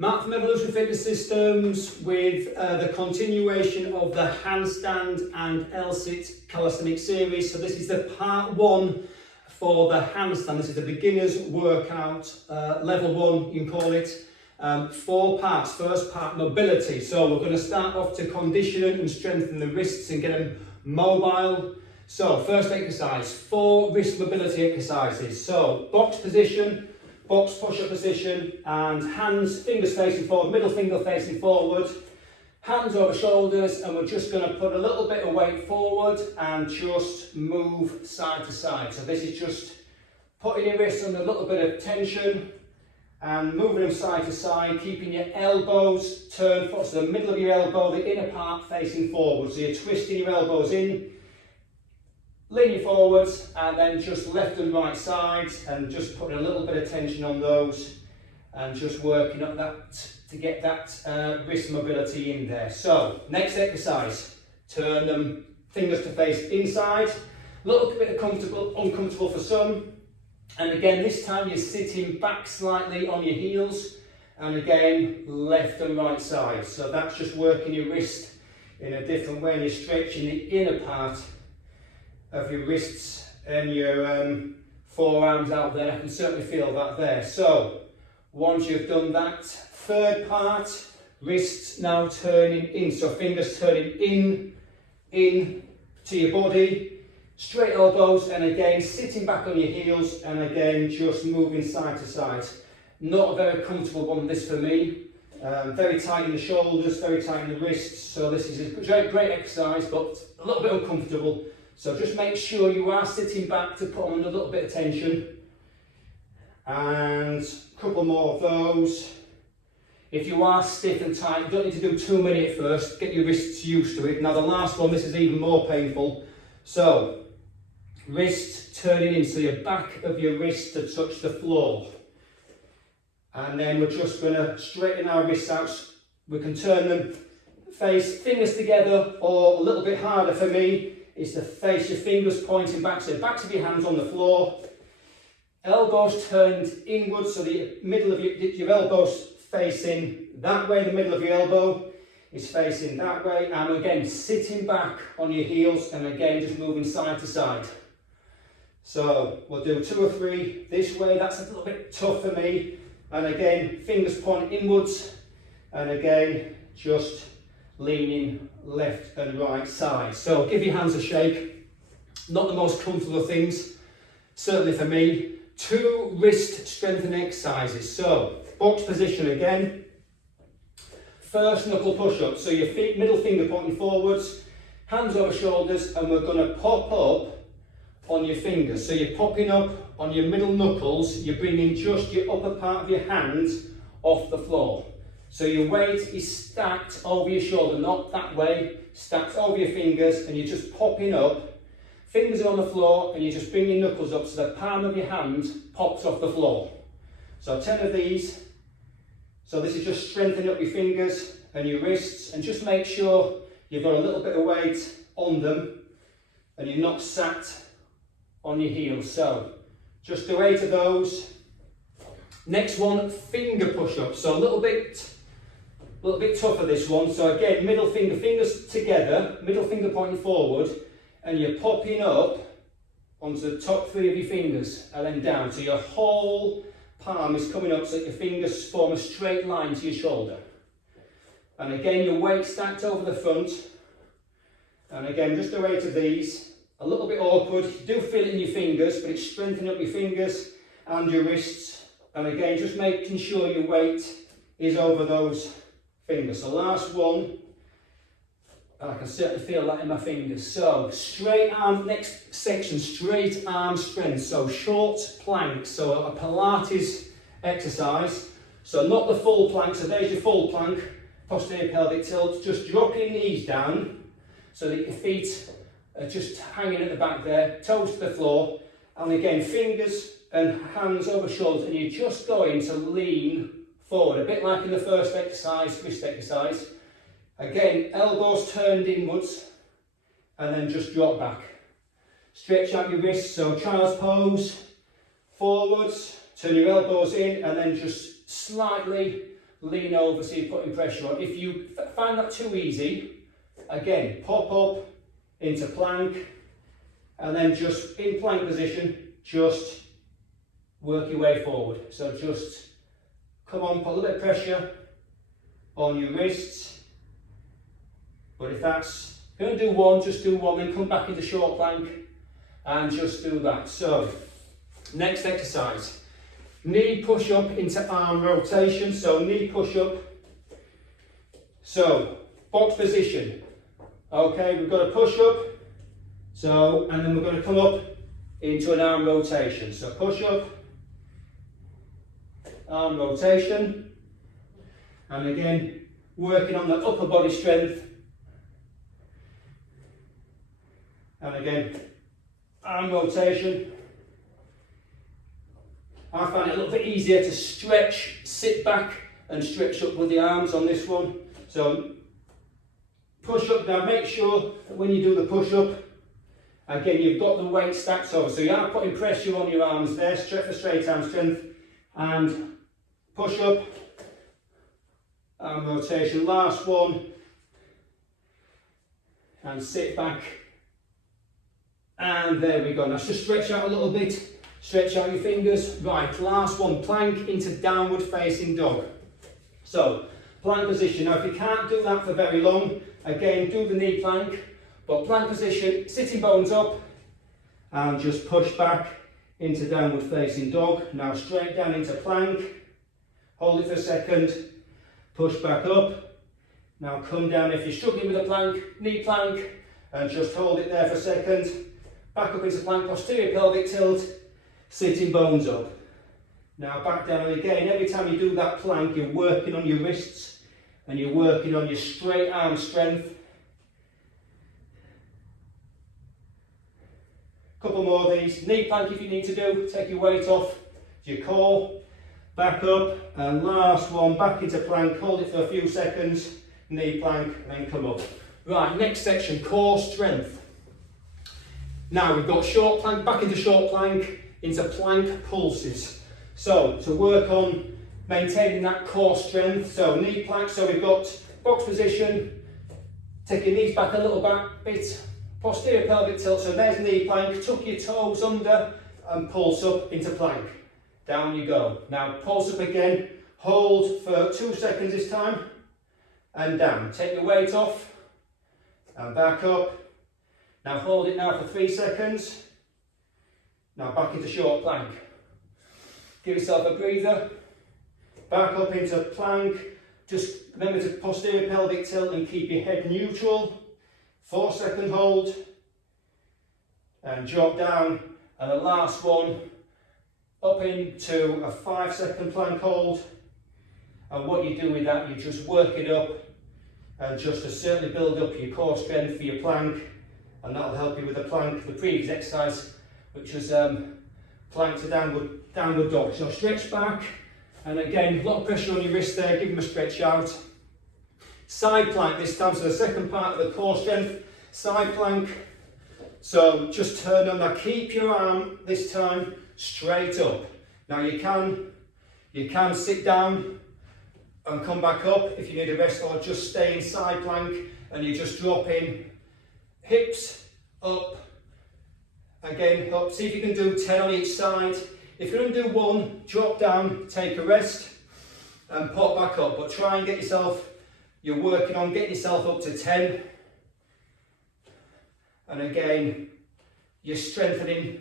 Matt from Evolution Fitness Systems with the continuation of the handstand and L-sit calisthenic series. So this is the part one for the handstand. This is the beginner's workout, level one you can call it. 4 parts. First part, mobility. So we're going to start off to condition and strengthen the wrists and get them mobile. So first exercise, 4 wrist mobility exercises. So box position, box push-up position, and hands, fingers facing forward, middle finger facing forward, hands over shoulders, and we're just going to put a little bit of weight forward and just move side to side. So this is just putting your wrists under a little bit of tension and moving them side to side, keeping your elbows turned forward, so the middle of your elbow, the inner part facing forward. So you're twisting your elbows in, leaning forwards, and then just left and right sides, and just putting a little bit of tension on those, and just working up that to get that wrist mobility in there. So next exercise, turn them fingers to face inside. A little bit uncomfortable for some. And again, this time you're sitting back slightly on your heels, and again, left and right side. So that's just working your wrist in a different way, and you're stretching the inner part of your wrists and your forearms out there. I can certainly feel that there. So once you've done that, third part, wrists now turning in. So fingers turning in to your body. Straight elbows, and again sitting back on your heels, and again just moving side to side. Not a very comfortable one, this for me. Very tight in the shoulders, very tight in the wrists. So this is a great exercise, but a little bit uncomfortable. So just make sure you are sitting back to put on a little bit of tension. And a couple more of those. If you are stiff and tight, you don't need to do too many at first. Get your wrists used to it. Now the last one, this is even more painful. So wrist turning in, so your back of your wrist to touch the floor. And then we're just going to straighten our wrists out. We can turn them face, fingers together, or a little bit harder for me is to face your fingers pointing back, so backs of your hands on the floor. Elbows turned inwards, so the middle of your elbows facing that way, the middle of your elbow is facing that way, and again sitting back on your heels, and again just moving side to side. So we'll do 2 or 3 this way. That's a little bit tough for me, and again fingers point inwards, and again just leaning left and right side. So give your hands a shake. Not the most comfortable things, certainly for me. 2 wrist strengthening exercises. So box position again. First knuckle push-up, so your middle finger pointing forwards, hands over shoulders, and we're going to pop up on your fingers. So you're popping up on your middle knuckles, you're bringing just your upper part of your hands off the floor. So your weight is stacked over your shoulder, not that way, stacked over your fingers, and you're just popping up. Fingers are on the floor, and you just bring your knuckles up so the palm of your hand pops off the floor. So 10 of these. So this is just strengthening up your fingers and your wrists, and just make sure you've got a little bit of weight on them and you're not sat on your heels. So just do 8 of those. Next one, finger push-ups. So a little bit tougher this one. So again, middle finger, fingers together, middle finger pointing forward, and you're popping up onto the top 3 of your fingers and then down. So your whole palm is coming up so that your fingers form a straight line to your shoulder. And again, your weight stacked over the front. And again, just do 8 of these. A little bit awkward. You do feel it in your fingers, but it's strengthening up your fingers and your wrists. And again, just making sure your weight is over those fingers. So last one. I can certainly feel that in my fingers. So straight arm, next section, straight arm strength. So short plank, so a Pilates exercise. So not the full plank, so there's your full plank, posterior pelvic tilt. Just drop your knees down so that your feet are just hanging at the back there, toes to the floor. And again, fingers and hands over shoulders, and you're just going to lean forward, a bit like in the first exercise, wrist exercise. Again, elbows turned inwards, and then just drop back. Stretch out your wrists, so child's pose, forwards, turn your elbows in, and then just slightly lean over so you're putting pressure on. If you find that too easy, again, pop up into plank, and then just in plank position, just work your way forward. So just come on, put a little bit of pressure on your wrists. But if that's going to do one, just do one, then come back into short plank and just do that. So, next exercise, knee push up into arm rotation. So knee push up. So box position. Okay, we've got to push up. So, and then we're going to come up into an arm rotation. So push up, arm rotation, and again, working on the upper body strength. And again, arm rotation. I find it a little bit easier to stretch, sit back and stretch up with the arms on this one. So push up. Now make sure that when you do the push up, again, you've got the weight stacked over. So you are putting pressure on your arms there, stretch for straight arm strength, and push up, arm rotation, last one, and sit back. And there we go. Now just stretch out a little bit, stretch out your fingers. Right, last one, plank into downward facing dog. So, plank position. Now if you can't do that for very long, again, do the knee plank, but plank position, sitting bones up, and just push back into downward facing dog. Now straight down into plank, hold it for a second, push back up. Now come down if you're struggling with a plank, knee plank, and just hold it there for a second. Back up into plank, posterior pelvic tilt, sitting bones up. Now back down, and again, every time you do that plank, you're working on your wrists and you're working on your straight arm strength. Couple more of these. Knee plank if you need to do, take your weight off your core, back up, and last one, back into plank, hold it for a few seconds, knee plank, and then come up. Right, next section, core strength. Now we've got short plank, back into short plank, into plank pulses. So to work on maintaining that core strength, so knee plank, so we've got box position, take your knees back a little bit, posterior pelvic tilt, so there's knee plank, tuck your toes under and pulse up into plank. Down you go. Now pulse up again, hold for 2 seconds this time, and down. Take your weight off, and back up. Now hold it now for 3 seconds. Now back into short plank. Give yourself a breather. Back up into plank. Just remember to posterior pelvic tilt and keep your head neutral. 4 second hold. And drop down. And the last one, up into a 5 second plank hold. And what you do with that, you just work it up and just to certainly build up your core strength for your plank. And that'll help you with the plank, the previous exercise, which was plank to downward dog. So stretch back, and again, a lot of pressure on your wrist there, give them a stretch out. Side plank this time, so the second part of the core strength, side plank. So just turn on, now keep your arm this time straight up. Now you can sit down and come back up if you need a rest, or just stay in side plank and you just drop in. Hips up, again up, see if you can do 10 on each side. If you're going to do one, drop down, take a rest and pop back up, but try and get yourself, you're working on getting yourself up to 10. And again, you're strengthening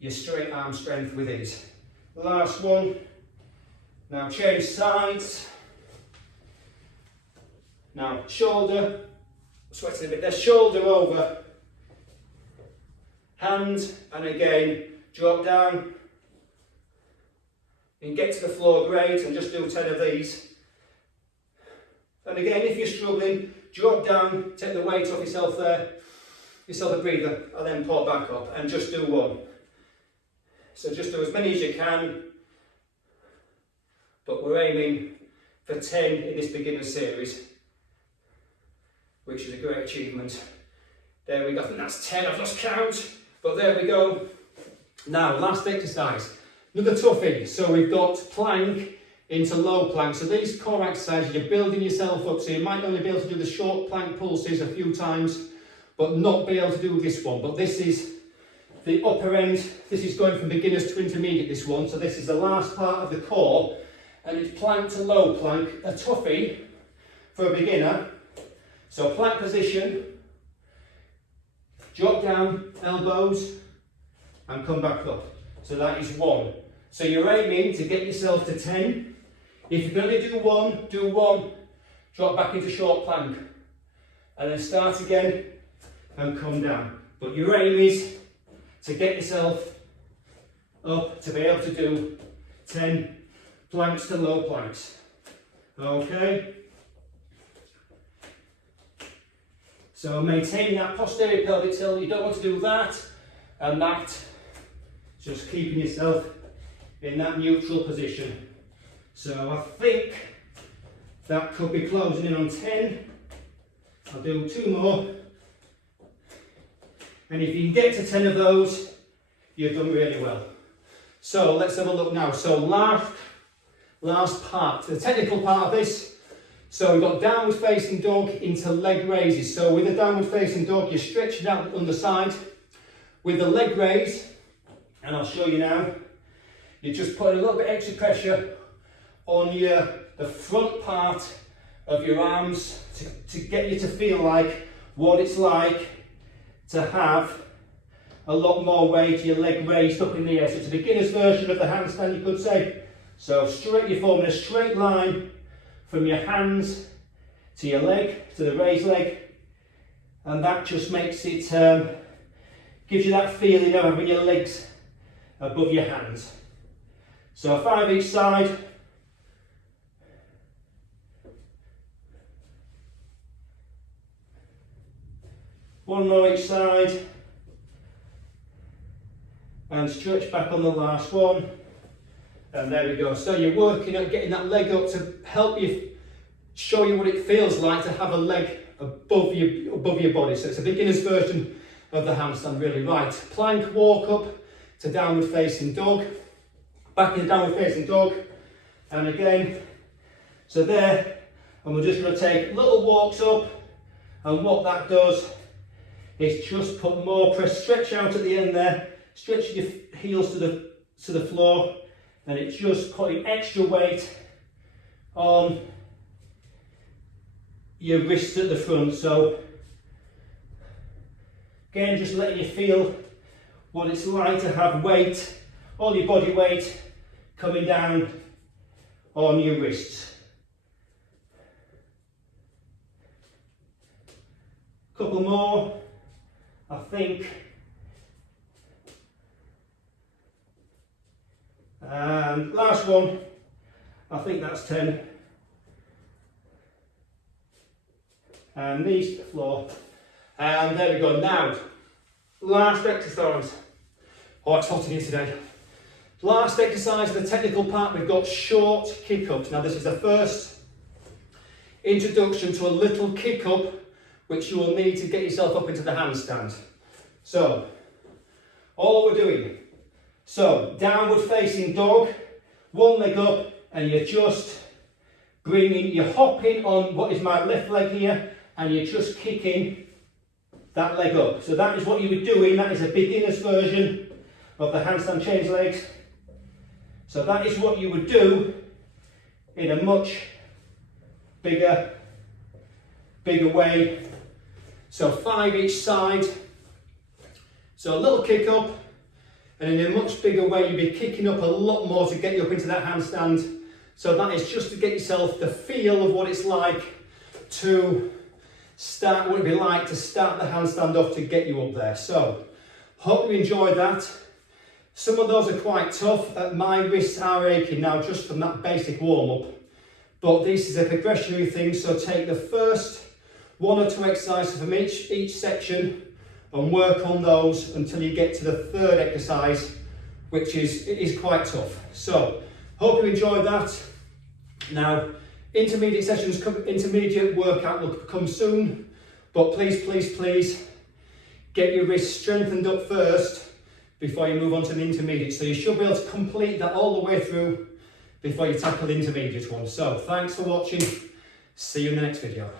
your straight arm strength with it. Last one, now change sides. Now shoulder, sweating a bit there, shoulder over, hand, and again, drop down, and get to the floor, great, and just do 10 of these. And again, if you're struggling, drop down, take the weight off yourself there, yourself a breather, and then pop back up, and just do one. So just do as many as you can, but we're aiming for 10 in this beginner series, which is a great achievement. There we go, I think that's 10, I've lost count, but there we go. Now, last exercise, another toughie. So we've got plank into low plank. So these core exercises, you're building yourself up, so you might only be able to do the short plank pulses a few times, but not be able to do this one. But this is the upper end. This is going from beginners to intermediate, this one. So this is the last part of the core, and it's plank to low plank, a toughie for a beginner. So plank position, drop down, elbows, and come back up. So that is 1. So you're aiming to get yourself to 10. If you can only do one, drop back into short plank, and then start again and come down. But your aim is to get yourself up to be able to do 10 planks to low planks. Okay? So maintain that posterior pelvic tilt. You don't want to do that and that. Just keeping yourself in that neutral position. So I think that could be closing in on 10. I'll do 2 more. And if you can get to 10 of those, you've done really well. So let's have a look now. So last part, the technical part of this. So we've got downward facing dog into leg raises. So with the downward facing dog, you're stretching out on the side. With the leg raise, and I'll show you now, you're just putting a little bit extra pressure on the front part of your arms to get you to feel like what it's like to have a lot more weight, your leg raised up in the air. So it's a beginner's version of the handstand, you could say. So you're forming a straight line from your hands to your leg, to the raised leg, and that just makes it, gives you that feeling of having your legs above your hands. So 5 each side. One more each side. And stretch back on the last one. And there we go. So you're working at getting that leg up to help you, show you what it feels like to have a leg above your body. So it's a beginner's version of the handstand, really. Right, plank, walk up to downward facing dog, back in downward facing dog, and again, so there, and we're just going to take little walks up, and what that does is just put more press, stretch out at the end there, stretch your heels to the floor, and it's just putting extra weight on your wrists at the front. So again, just letting you feel what it's like to have weight, all your body weight coming down on your wrists. Couple more, I think. And last one, I think that's 10. And knees to the floor. And there we go. Now, last exercise. Oh, it's hot in here today. Last exercise, the technical part, we've got short kick-ups. Now, this is the first introduction to a little kick-up, which you will need to get yourself up into the handstand. So, all we're doing, so downward facing dog, one leg up, and you're just you're hopping on what is my left leg here, and you're just kicking that leg up. So that is what you were doing. That is a beginner's version of the handstand change legs. So that is what you would do in a much bigger way. So 5 each side. So a little kick up, and in a much bigger way you'll be kicking up a lot more to get you up into that handstand. So that is just to get yourself the feel of what it's like to start, what it'd be like to start the handstand off to get you up there. So hope you enjoyed that. Some of those are quite tough. My wrists are aching now just from that basic warm-up. But this is a progressionary thing, so take the first 1 or 2 exercises from each section and work on those until you get to the third exercise, which is quite tough. So, hope you enjoyed that. Now, intermediate workout will come soon, but please get your wrists strengthened up first before you move on to the intermediate. So you should be able to complete that all the way through before you tackle the intermediate one. So thanks for watching. See you in the next video.